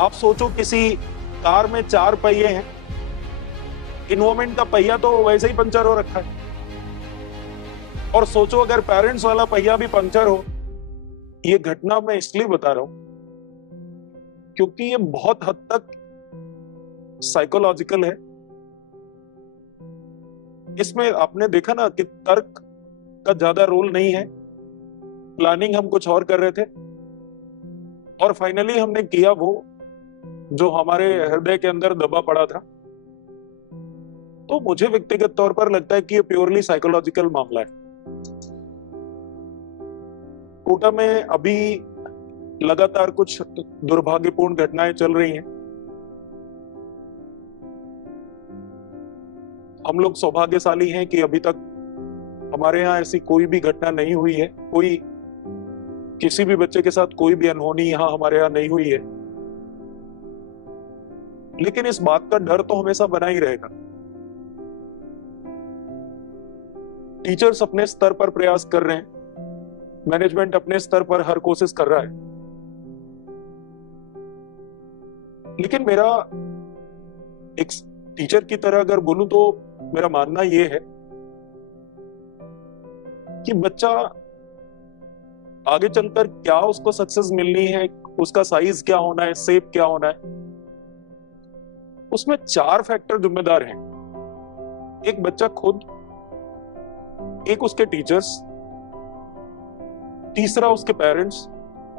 आप सोचो किसी कार में 4 पहिए हैं, इन्वॉल्वमेंट का पहिया तो वैसे ही पंचर हो रखा है, और सोचो अगर पेरेंट्स वाला पहिया भी पंचर हो। ये घटना मैं इसलिए बता रहा हूं क्योंकि ये बहुत हद तक साइकोलॉजिकल है। इसमें आपने देखा ना कि तर्क का ज्यादा रोल नहीं है, प्लानिंग हम कुछ और कर रहे थे और फाइनली हमने किया वो जो हमारे हृदय के अंदर दबा पड़ा था। तो मुझे व्यक्तिगत तौर पर लगता है कि ये प्योरली साइकोलॉजिकल मामला है। कोटा में अभी लगातार कुछ दुर्भाग्यपूर्ण घटनाएं चल रही हैं। हम लोग सौभाग्यशाली हैं कि अभी तक हमारे यहाँ ऐसी कोई भी घटना नहीं हुई है, कोई किसी भी बच्चे के साथ कोई भी अनहोनी यहाँ हमारे यहाँ नहीं हुई है। लेकिन इस बात का डर तो हमेशा बना ही रहेगा। टीचर्स अपने स्तर पर प्रयास कर रहे हैं, मैनेजमेंट अपने स्तर पर हर कोशिश कर रहा है, लेकिन मेरा एक टीचर की तरह अगर बोलूं तो मेरा मानना यह है कि बच्चा आगे चलकर क्या उसको सक्सेस मिलनी है, उसका साइज क्या होना है, शेप क्या होना है, उसमें 4 फैक्टर जिम्मेदार हैं। एक बच्चा खुद, एक उसके टीचर्स, तीसरा उसके पेरेंट्स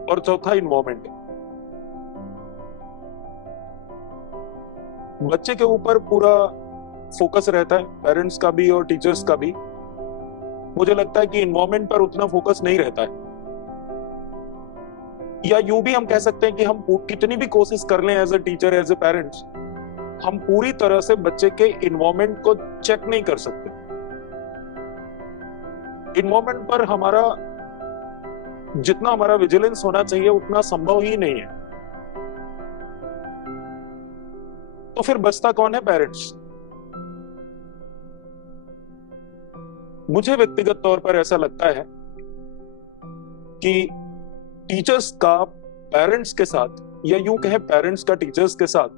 और चौथा इन्वायरमेंट। बच्चे के ऊपर पूरा फोकस रहता है, पेरेंट्स का भी और टीचर्स का भी। मुझे लगता है कि इन्वायरमेंट पर उतना फोकस नहीं रहता है, या यूं भी हम कह सकते हैं कि हम कितनी भी कोशिश कर लें as a teacher, as a parents, हम पूरी तरह से बच्चे के इन्वायरमेंट को चेक नहीं कर सकते। इन्वायरमेंट पर हमारा जितना हमारा विजिलेंस होना चाहिए उतना संभव ही नहीं है। तो फिर बचता कौन है? पेरेंट्स। मुझे व्यक्तिगत तौर पर ऐसा लगता है कि टीचर्स का पेरेंट्स के साथ, या यूं कहें पेरेंट्स का टीचर्स के साथ,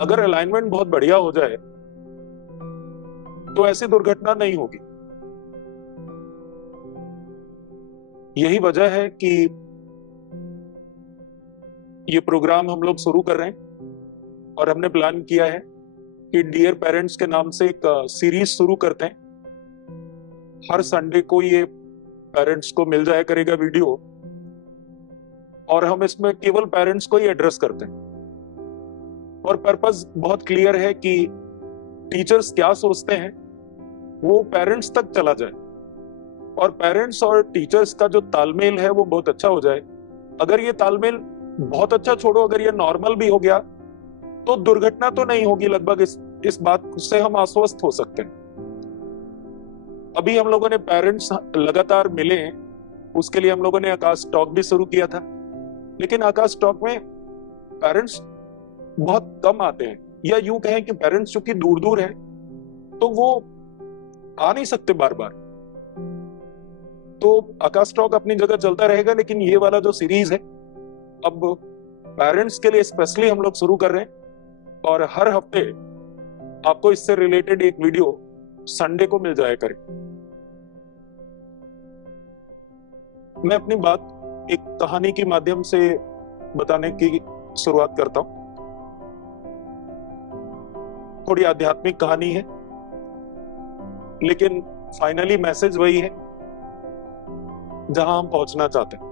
अगर अलाइनमेंट बहुत बढ़िया हो जाए तो ऐसी दुर्घटना नहीं होगी। यही वजह है कि ये प्रोग्राम हम लोग शुरू कर रहे हैं और हमने प्लान किया है कि डियर पेरेंट्स के नाम से एक सीरीज शुरू करते हैं। हर संडे को ये पेरेंट्स को मिल जाया करेगा वीडियो, और हम इसमें केवल पेरेंट्स को ही एड्रेस करते हैं। और पर्पस बहुत क्लियर है कि टीचर्स क्या सोचते हैं वो पेरेंट्स तक चला जाए, और पेरेंट्स और टीचर्स का जो तालमेल है वो बहुत अच्छा हो जाए। अगर ये तालमेल बहुत अच्छा छोड़ो, अगर ये नॉर्मल भी हो गया तो दुर्घटना तो नहीं होगी लगभग, इस बात से हम आश्वस्त हो सकते हैं। अभी हम लोगों ने पेरेंट्स लगातार मिले हैं, उसके लिए हम लोगों ने आकाश टॉक भी शुरू किया था, लेकिन आकाश टॉक में पेरेंट्स बहुत कम आते हैं, या यूं कहें कि पेरेंट्स चूंकि दूर दूर है तो वो आ नहीं सकते बार बार। तो आकाश टॉक अपनी जगह चलता रहेगा, लेकिन ये वाला जो सीरीज है अब पेरेंट्स के लिए स्पेशली हम लोग शुरू कर रहे हैं, और हर हफ्ते आपको इससे रिलेटेड एक वीडियो संडे को मिल जाया करे। मैं अपनी बात एक कहानी के माध्यम से बताने की शुरुआत करता हूं। थोड़ी आध्यात्मिक कहानी है, लेकिन फाइनली मैसेज वही है जहां हम पहुंचना चाहते हैं।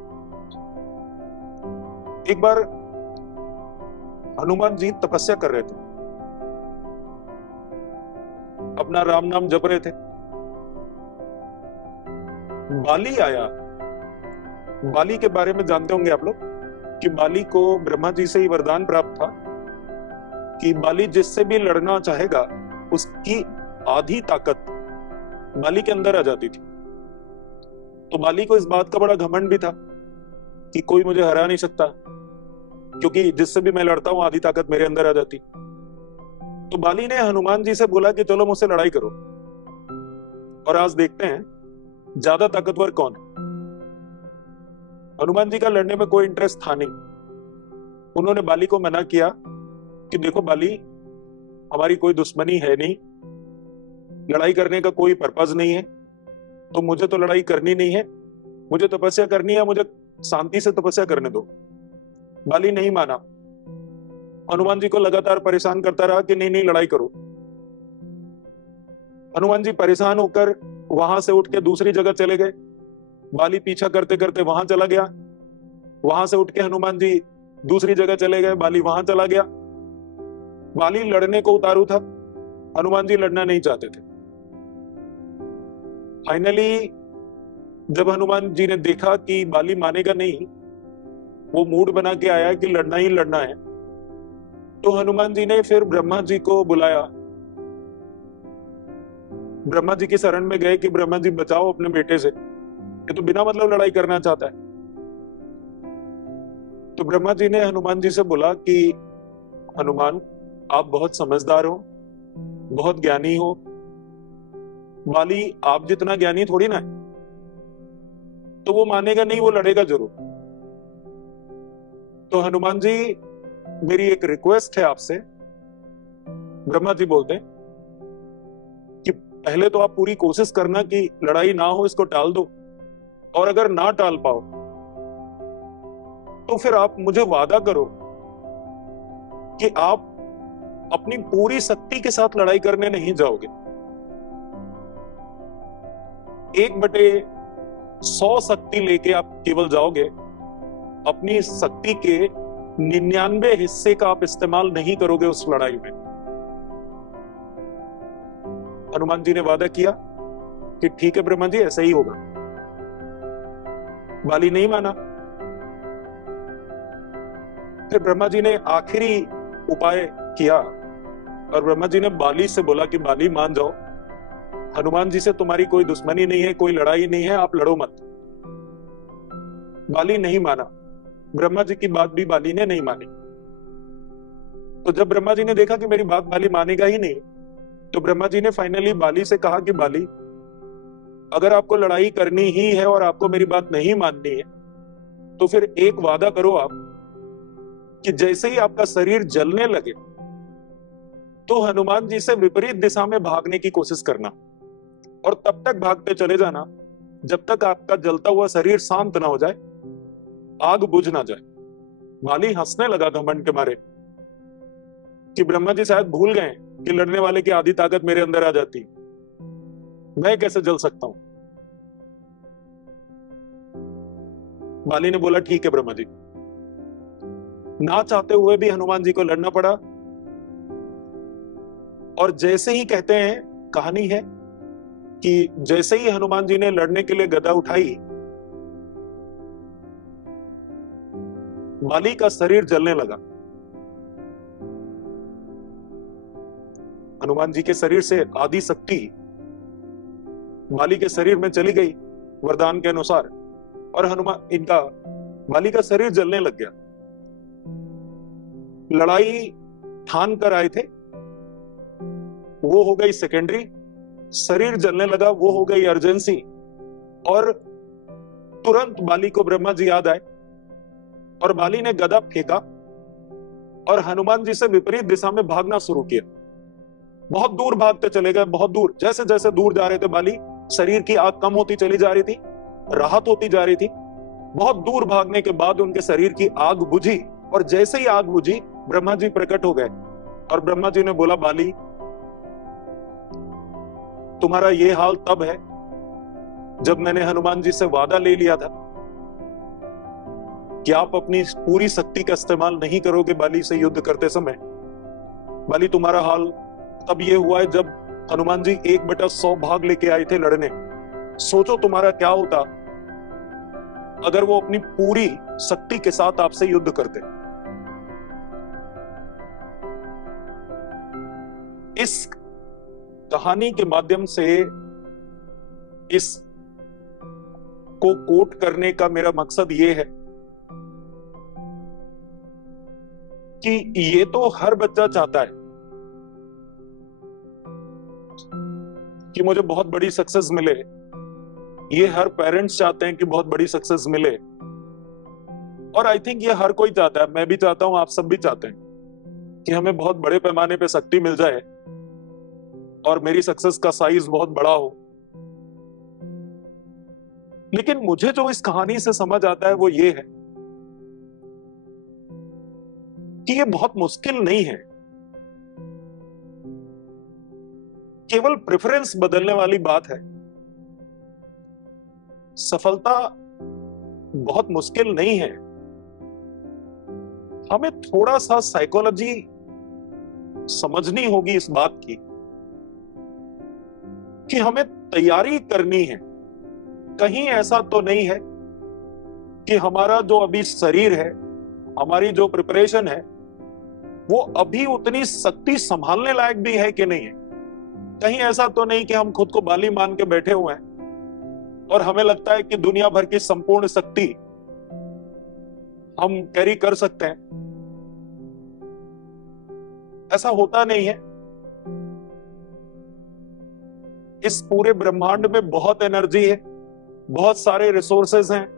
एक बार हनुमान जी तपस्या कर रहे थे, अपना राम नाम जप रहे थे। बाली आया। बाली के बारे में जानते होंगे आप लोग कि बाली को ब्रह्मा जी से ही वरदान प्राप्त था कि बाली जिससे भी लड़ना चाहेगा उसकी आधी ताकत बाली के अंदर आ जाती थी। तो बाली को इस बात का बड़ा घमंड भी था कि कोई मुझे हरा नहीं सकता, क्योंकि जिससे भी मैं लड़ता हूं आधी ताकत मेरे अंदर आ जाती। तो बाली ने हनुमान जी से बोला कि चलो मुझसे लड़ाई करो, और आज देखते हैं ज्यादा ताकतवर कौन है। हनुमान जी का लड़ने में कोई इंटरेस्ट था नहीं। उन्होंने बाली को मना किया कि देखो बाली, हमारी कोई दुश्मनी है नहीं, लड़ाई करने का कोई पर्पज नहीं है, तो मुझे तो लड़ाई करनी नहीं है, मुझे तपस्या करनी है, मुझे शांति से तपस्या करने दो। बाली नहीं माना, हनुमान जी को लगातार परेशान करता रहा कि नहीं नहीं लड़ाई करो। हनुमान जी परेशान होकर वहां से उठ के दूसरी जगह चले गए। बाली पीछा करते करते वहां चला गया, वहां से उठ के हनुमान जी दूसरी जगह चले गए, बाली वहां चला गया। बाली लड़ने को उतारू था, हनुमान जी लड़ना नहीं चाहते थे। फाइनली जब हनुमान जी ने देखा कि बाली मानेगा नहीं, वो मूड बना के आया कि लड़ना ही लड़ना है, तो हनुमान जी ने फिर ब्रह्मा जी को बुलाया। ब्रह्मा जी की शरण में गए कि ब्रह्मा जी बचाओ अपने बेटे से, ये तो बिना मतलब लड़ाई करना चाहता है। तो ब्रह्मा जी ने हनुमान जी से बोला कि हनुमान, आप बहुत समझदार हो, बहुत ज्ञानी हो, बाली आप जितना ज्ञानी थोड़ी ना है, तो वो मानेगा नहीं, वो लड़ेगा जरूर। तो हनुमान जी, मेरी एक रिक्वेस्ट है आपसे। ब्रह्मा जी बोलते हैं कि पहले तो आप पूरी कोशिश करना कि लड़ाई ना हो, इसको टाल दो, और अगर ना टाल पाओ तो फिर आप मुझे वादा करो कि आप अपनी पूरी शक्ति के साथ लड़ाई करने नहीं जाओगे। 1/100 शक्ति लेके आप केवल जाओगे, अपनी शक्ति के 99 हिस्से का आप इस्तेमाल नहीं करोगे उस लड़ाई में। हनुमान जी ने वादा किया कि ठीक है ब्रह्मा जी, ऐसा ही होगा। बाली नहीं माना। फिर ब्रह्मा जी ने आखिरी उपाय किया और ब्रह्मा जी ने बाली से बोला कि बाली मान जाओ, हनुमान जी से तुम्हारी कोई दुश्मनी नहीं है, कोई लड़ाई नहीं है, आप लड़ो मत। बाली नहीं माना। ब्रह्मा जी की बात भी बाली ने नहीं मानी। तो जब ब्रह्मा जी ने देखा कि मेरी बात बाली मानेगा ही नहीं, तो ब्रह्मा जी ने फाइनली बाली से कहा कि बाली, अगर आपको लड़ाई करनी ही है और आपको मेरी बात नहीं माननी है, तो फिर एक वादा करो आप कि जैसे ही आपका शरीर जलने लगे तो हनुमान जी से विपरीत दिशा में भागने की कोशिश करना, और तब तक भागते चले जाना जब तक आपका जलता हुआ शरीर शांत ना हो जाए, आग बुझ ना जाए। बाली हंसने लगा घमंड के मारे कि ब्रह्मा जी शायद भूल गए कि लड़ने वाले की आधी ताकत मेरे अंदर आ जाती, मैं कैसे जल सकता हूं। बाली ने बोला ठीक है ब्रह्मा जी। ना चाहते हुए भी हनुमान जी को लड़ना पड़ा, और जैसे ही कहते हैं, कहानी है कि जैसे ही हनुमान जी ने लड़ने के लिए गदा उठाई, बाली का शरीर जलने लगा। हनुमान जी के शरीर से आधी शक्ति बाली के शरीर में चली गई वरदान के अनुसार, और बाली का शरीर जलने लग गया। लड़ाई ठान कर आए थे, वो हो गई सेकेंडरी, शरीर जलने लगा वो हो गई अर्जेंसी। और तुरंत बाली को ब्रह्मा जी याद आए और बाली ने गदा फेंका और हनुमान जी से विपरीत दिशा में भागना शुरू किया। बहुत दूर भागते चले गए, बहुत दूर। जैसे जैसे दूर जा रहे थे बाली, शरीर की आग कम होती चली जा रही थी, राहत होती जा रही थी। बहुत दूर भागने के बाद उनके शरीर की आग बुझी, और जैसे ही आग बुझी ब्रह्मा जी प्रकट हो गए और ब्रह्मा जी ने बोला, बाली तुम्हारा ये हाल तब है जब मैंने हनुमान जी से वादा ले लिया था कि आप अपनी पूरी शक्ति का इस्तेमाल नहीं करोगे बाली से युद्ध करते समय। बाली तुम्हारा हाल तब ये हुआ है जब हनुमान जी 1/100 भाग लेके आए थे लड़ने। सोचो तुम्हारा क्या होता अगर वो अपनी पूरी शक्ति के साथ आपसे युद्ध करते। इस कहानी के माध्यम से इस को कोट करने का मेरा मकसद ये है कि ये तो हर बच्चा चाहता है कि मुझे बहुत बड़ी सक्सेस मिले। ये हर पेरेंट्स चाहते हैं कि बहुत बड़ी सक्सेस मिले, और आई थिंक ये हर कोई चाहता है, मैं भी चाहता हूं, आप सब भी चाहते हैं कि हमें बहुत बड़े पैमाने पे शक्ति मिल जाए और मेरी सक्सेस का साइज बहुत बड़ा हो। लेकिन मुझे जो इस कहानी से समझ आता है वो ये है कि ये बहुत मुश्किल नहीं है, केवल प्रेफरेंस बदलने वाली बात है। सफलता बहुत मुश्किल नहीं है, हमें थोड़ा सा साइकोलॉजी समझनी होगी इस बात की कि हमें तैयारी करनी है। कहीं ऐसा तो नहीं है कि हमारा जो अभी शरीर है, हमारी जो प्रिपरेशन है, वो अभी उतनी शक्ति संभालने लायक भी है कि नहीं है। कहीं ऐसा तो नहीं कि हम खुद को बाली मान के बैठे हुए हैं और हमें लगता है कि दुनिया भर की संपूर्ण शक्ति हम कैरी कर सकते हैं। ऐसा होता नहीं है। इस पूरे ब्रह्मांड में बहुत एनर्जी है, बहुत सारे रिसोर्सेज हैं,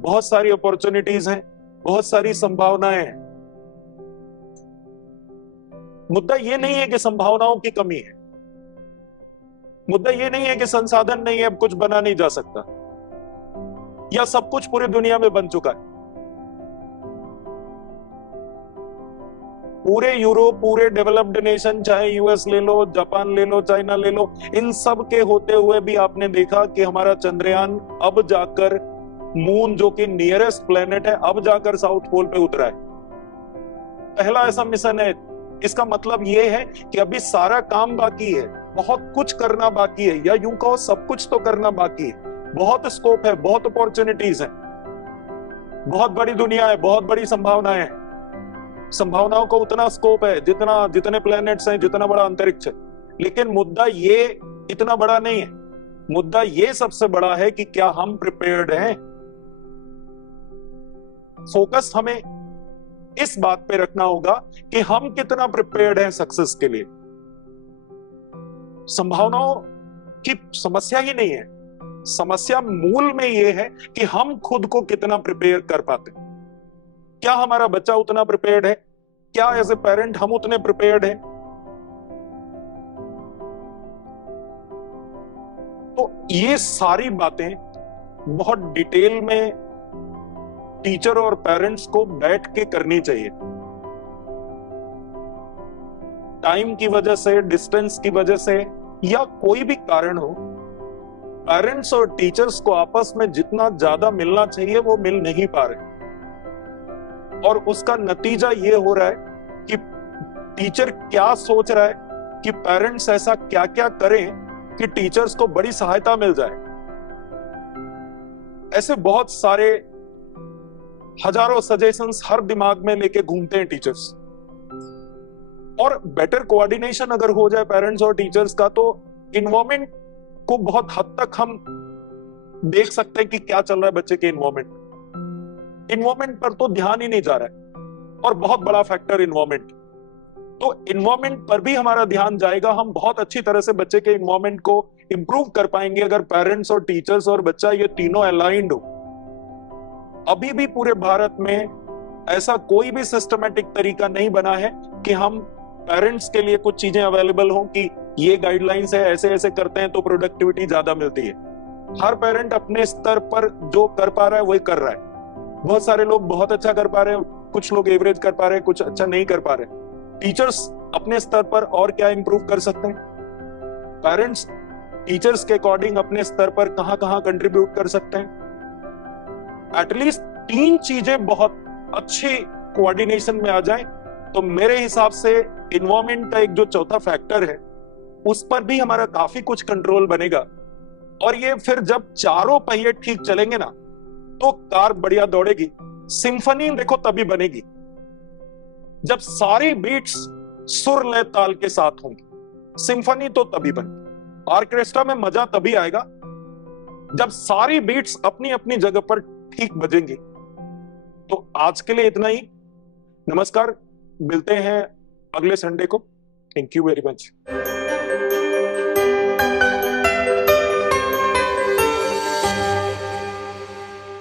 बहुत सारी अपॉर्चुनिटीज हैं, बहुत सारी संभावनाएं हैं। मुद्दा ये नहीं है कि संभावनाओं की कमी है, मुद्दा ये नहीं है कि संसाधन नहीं है, अब कुछ बना नहीं जा सकता या सब कुछ पूरी दुनिया में बन चुका है। पूरे यूरोप, पूरे डेवलप्ड नेशन, चाहे यूएस ले लो, जापान ले लो, चाइना ले लो, इन सब के होते हुए भी आपने देखा कि हमारा चंद्रयान अब जाकर मून, जो कि नियरेस्ट प्लेनेट है, अब जाकर साउथ पोल पे उतरा है। पहला ऐसा मिशन है। इसका मतलब यह है कि अभी सारा काम बाकी है, बहुत कुछ करना बाकी है, या यूं कहो सब कुछ तो करना बाकी है। बहुत स्कोप है, बहुत अपॉर्चुनिटीज है, बहुत बड़ी दुनिया है, बहुत बड़ी संभावनाएं हैं। संभावनाओं को उतना स्कोप है जितने प्लैनेट्स हैं, जितना बड़ा अंतरिक्ष है। लेकिन मुद्दा ये इतना बड़ा नहीं है, मुद्दा ये सबसे बड़ा है कि क्या हम प्रिपेयर्ड हैं। फोकस हमें इस बात पे रखना होगा कि हम कितना प्रिपेयर्ड हैं सक्सेस के लिए। संभावनाओं की समस्या ही नहीं है, समस्या मूल में यह है कि हम खुद को कितना प्रिपेयर कर पाते हैं। क्या हमारा बच्चा उतना प्रिपेयर्ड है? क्या एज ए पेरेंट हम उतने प्रिपेयर्ड हैं? तो ये सारी बातें बहुत डिटेल में टीचर और पेरेंट्स को बैठ के करनी चाहिए। टाइम की वजह से, डिस्टेंस की वजह से, या कोई भी कारण हो, पेरेंट्स और टीचर्स को आपस में जितना ज्यादा मिलना चाहिए वो मिल नहीं पा रहे। और उसका नतीजा ये हो रहा है कि टीचर क्या सोच रहा है कि पेरेंट्स ऐसा क्या क्या करें कि टीचर्स को बड़ी सहायता मिल जाए। ऐसे बहुत सारे हजारों सजेशंस हर दिमाग में लेके घूमते हैं टीचर्स। और बेटर कोऑर्डिनेशन अगर हो जाए पेरेंट्स और टीचर्स का, तो इन्वॉल्वमेंट को बहुत हद तक हम देख सकते हैं कि क्या चल रहा है बच्चे के इन्वॉल्वमेंट पर तो ध्यान ही नहीं जा रहा है। और बहुत बड़ा फैक्टर इन्वॉल्वमेंट, तो इन्वॉल्वमेंट पर भी हमारा ध्यान जाएगा। हम बहुत अच्छी तरह से बच्चे के इन्वॉल्वमेंट को इंप्रूव कर पाएंगे अगर पेरेंट्स और टीचर्स और बच्चा ये तीनों अलाइंड हो। अभी भी पूरे भारत में ऐसा कोई भी सिस्टमैटिक तरीका नहीं बना है कि हम पेरेंट्स के लिए कुछ चीजें अवेलेबल हो कि ये गाइडलाइंस है, ऐसे ऐसे करते हैं तो प्रोडक्टिविटी ज्यादा मिलती है। हर पेरेंट अपने स्तर पर जो कर पा रहा है वही कर रहा है। बहुत सारे लोग बहुत अच्छा कर पा रहे हैं, कुछ लोग एवरेज कर पा रहे हैं, कुछ अच्छा नहीं कर पा रहे। टीचर्स अपने स्तर पर और क्या इंप्रूव कर सकते हैं? पेरेंट्स टीचर्स के अकॉर्डिंग अपने स्तर पर कहां कहां कंट्रीब्यूट कर सकते हैं? एटलीस्ट 3 चीजें बहुत अच्छी कोऑर्डिनेशन में आ जाए तो मेरे हिसाब से इन्वॉल्वमेंट का एक जो चौथा फैक्टर है उस पर भी हमारा काफी कुछ कंट्रोल बनेगा। और ये फिर जब चारों पहिए ठीक चलेंगे ना तो कार बढ़िया दौड़ेगी। सिम्फनी देखो तभी बनेगी जब सारी बीट्स सुर लय ताल के साथ होंगी। सिम्फनी तो तभी बनेगी। ऑर्केस्ट्रा में मजा तभी आएगा जब सारी बीट्स अपनी अपनी जगह पर ठीक बजेंगी। तो आज के लिए इतना ही। नमस्कार, मिलते हैं अगले संडे को। Thank you very much.